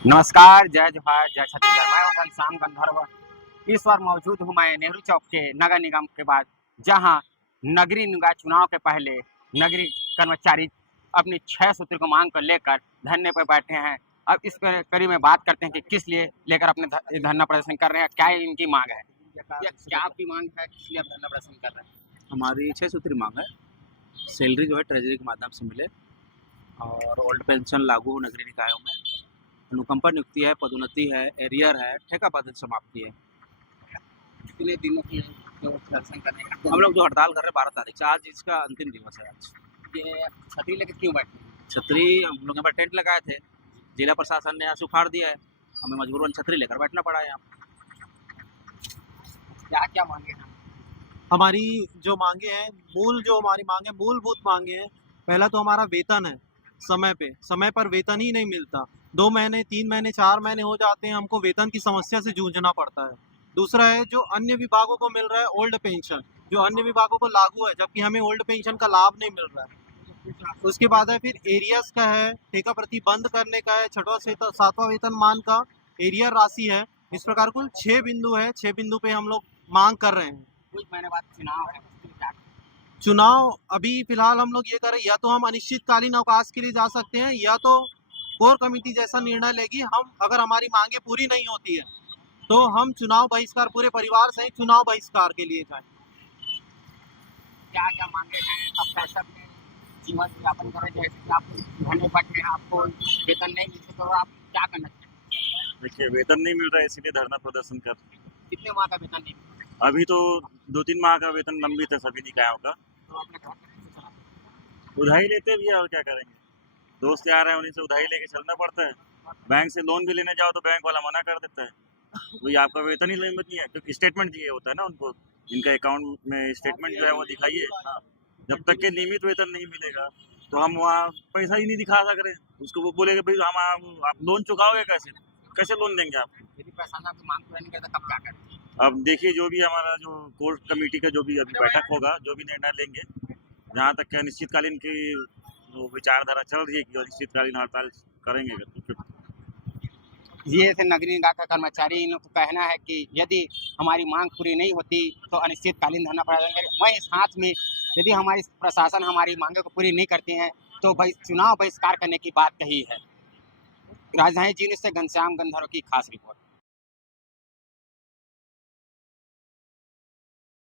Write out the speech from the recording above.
नमस्कार, जय जोहार, जय छत्तीसगढ़। मैं हूं घनश्याम गंधर्व। इस बार मौजूद हूं मैं नेहरू चौक के नगर निगम के बाद, जहां नगरीय निकाय चुनाव के पहले नगरीय कर्मचारी अपनी 6 सूत्र को मांग को लेकर धरने पर बैठे हैं। अब इस कड़ी में बात करते हैं कि किस लिए लेकर अपने धरना प्रदर्शन कर रहे हैं, क्या इनकी मांग है, या क्या आपकी मांग है, किस लिए आप धरना प्रदर्शन कर रहे हैं? हमारी 6 सूत्री मांग है। सैलरी जो है ट्रेजरी के माध्यम से मिले और ओल्ड पेंशन लागू हो नगरीय निकायों में। अनुकंपा नियुक्ति है, पदोन्नति है, एरियर है, ठेका पद्धति समाप्ति है। कितने दिनों की जो प्रदर्शन करने का हम लोग जो हड़ताल कर रहे हैं 12 तारीख से, आज इसका अंतिम दिवस है। आज ये छतरी लेकर क्यों बैठे हैं? छतरी हम लोग यहाँ पर टेंट लगाए थे, जिला प्रशासन ने यहाँ से उखाड़ दिया है, हमें मजबूरन छतरी लेकर बैठना पड़ा है यहाँ। क्या क्या मांगे हैं? हमारी जो मांगे हैं, हमारी मांगे मूलभूत मांगे हैं। पहला तो हमारा वेतन है, समय पर वेतन ही नहीं मिलता। 2 महीने 3 महीने 4 महीने हो जाते हैं, हमको वेतन की समस्या से जूझना पड़ता है। दूसरा है जो अन्य विभागों को मिल रहा है ओल्ड पेंशन, जो अन्य विभागों को लागू है, जबकि हमें ओल्ड पेंशन का लाभ नहीं मिल रहा है। उसके बाद है फिर एरियर्स का है, ठेका प्रति बंद करने का है, 6वां 7वां वेतनमान का एरियर राशि है। इस प्रकार कुल 6 बिंदु है, 6 बिंदु पे हम लोग मांग कर रहे हैं। कुछ महीने बाद चुनाव है, उसमें क्या? चुनाव अभी फिलहाल हम लोग ये करें, या तो हम अनिश्चितकालीन अवकाश के लिए जा सकते हैं, या तो कोर कमेटी जैसा निर्णय लेगी। हम अगर हमारी मांगे पूरी नहीं होती है तो हम चुनाव बहिष्कार, पूरे परिवार सहित चुनाव बहिष्कार के लिए जाएं। क्या क्या मांगे हैं? अब कैसे अपने जीवन यापन करें, जैसे कि आप धरने बैठे हैं, आपको वेतन नहीं मिलते तो आप क्या करना चाहिए? देखिए, वेतन नहीं मिल रहा है, इसीलिए धरना प्रदर्शन कर रहे हैं। कितने माह का वेतन नहीं मिलता? अभी तो 2-3 माह का वेतन लंबित है सभी निकायों का। तो अपने घर कैसे चलाते? उधारी लेते भी है, और क्या करेंगे। दोस्त यार हैं, उन्हीं से उधारी लेके चलना पड़ता है। बैंक से लोन भी लेने जाओ तो बैंक वाला मना कर देता है, वही आपका वेतन ही लिमिट नहीं है, क्योंकि स्टेटमेंट चाहिए होता है ना उनको, इनका अकाउंट में स्टेटमेंट जो है वो दिखाइए। हाँ, जब तक के नियमित वेतन नहीं मिलेगा तो हम वहाँ पैसा ही नहीं दिखा सक रहे। उसको वो बोलेगा भाई हम आप लोन चुकाओगे कैसे, कैसे लोन देंगे आप? यदि प्रशासन की मांग पूरा नहीं करता तब क्या करें? अब देखिए, जो भी हमारा जो कोर कमेटी का जो भी अभी बैठक होगा, जो भी निर्णय लेंगे, जहाँ तक कि अनिश्चितकालीन की जो विचारधारा चल रही है कि अनिश्चितकालीन हड़ताल करेंगे तो ये से नगरीय निकाय का कर्मचारी, इन लोग का कहना है कि यदि हमारी मांग पूरी नहीं होती तो अनिश्चितकालीन धरना प्रदर्शन करें। वहीं साथ में यदि हमारी प्रशासन हमारी मांगों को पूरी नहीं करती है तो चुनाव बहिष्कार करने की बात कही है। राजधानी जीवन से घनश्याम गंधर्व की खास रिपोर्ट।